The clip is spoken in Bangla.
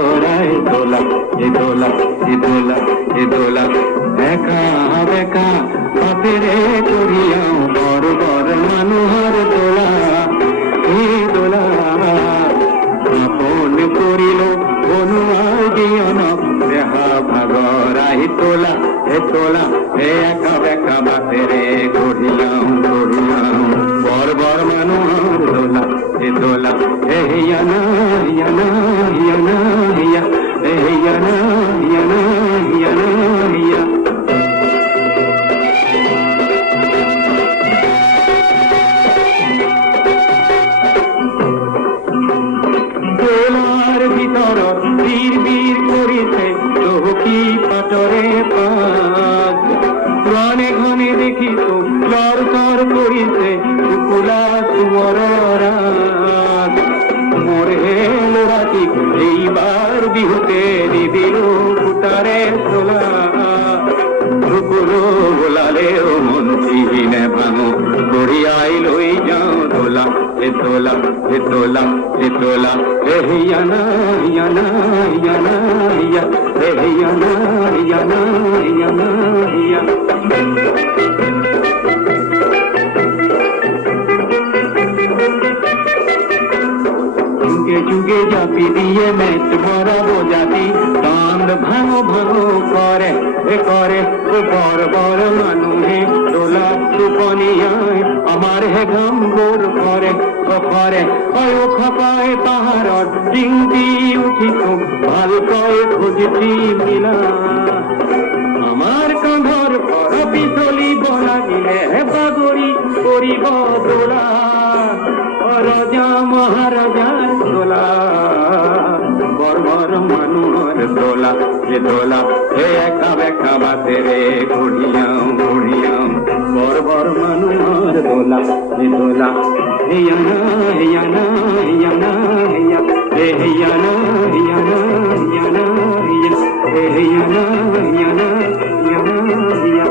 ভাগরায় দোলা এ দোলা এ দোলা এ দোলা একা বেকা হাতেরে করিয়াও বড় বড় মানুহর দোলা এ দোলা আপন করিল বনুয়া দিয়ন দেহা ভাগরাই তোলা এ তোলা এ একা বেকা বাতেরে করিয়াও করিয়াও বড় বড় মানুহর দোলা এ দোলা এ হিয়ানা হিয়ানা হিয়ানা হিয়া এ হিয়ানা হিয়ানা হিয়ানা হিয়া দোলার ভিতর বীর বীর করিছে চৌকি পাটরে পাজ ঘনে ঘনে দেখি তো লড় চড় করিছে কুকুলা সুমর রাজ মোরে লোরাটি এইবার বিহুতে দিদিল কুটারে সোলা কুকুলো গোলালে ও মন্ত্রী ভাঙো গড়িয়াই লই যাও দোলা এ দোলা এ দোলা এ দোলা এ হিয়ানা হিয়ানা হিয়ানা হিয়া এ হিয়ানা হিয়ানা হিয়ানা হিয়া যুগে যুগে জাতি দিয়ে মেট ভরাবো জাতি বাঁধ ভাঙো ভাঙো করে এ করে ও বড় বড় মানুহে দোলা সুপনিয়ায় আমার হে গাম্বুর করে ও করে ওই ও খপায় পাহাড়র চিন্তি উঠিত ভাল কয় খুঁজছি মিলা আমার কাঁধর পর পিছলি বলা গিলে বাগরি করিব দোলা রাজা মহারাজার দোলা বড় বড় মানুহর দোলা এ দোলা এ একা বেকা বাতে রে ঘুরিয়াও ঘুরিয়াও বড় বড় মানুহর দোলা এ দোলা হিয়ানা হিয়ানা হিয়ানা হিয়া এ হিয়ানা হিয়ানা হিয়ানা হিয়া এ হিয়ানা হিয়ানা হিয়ানা হিয়া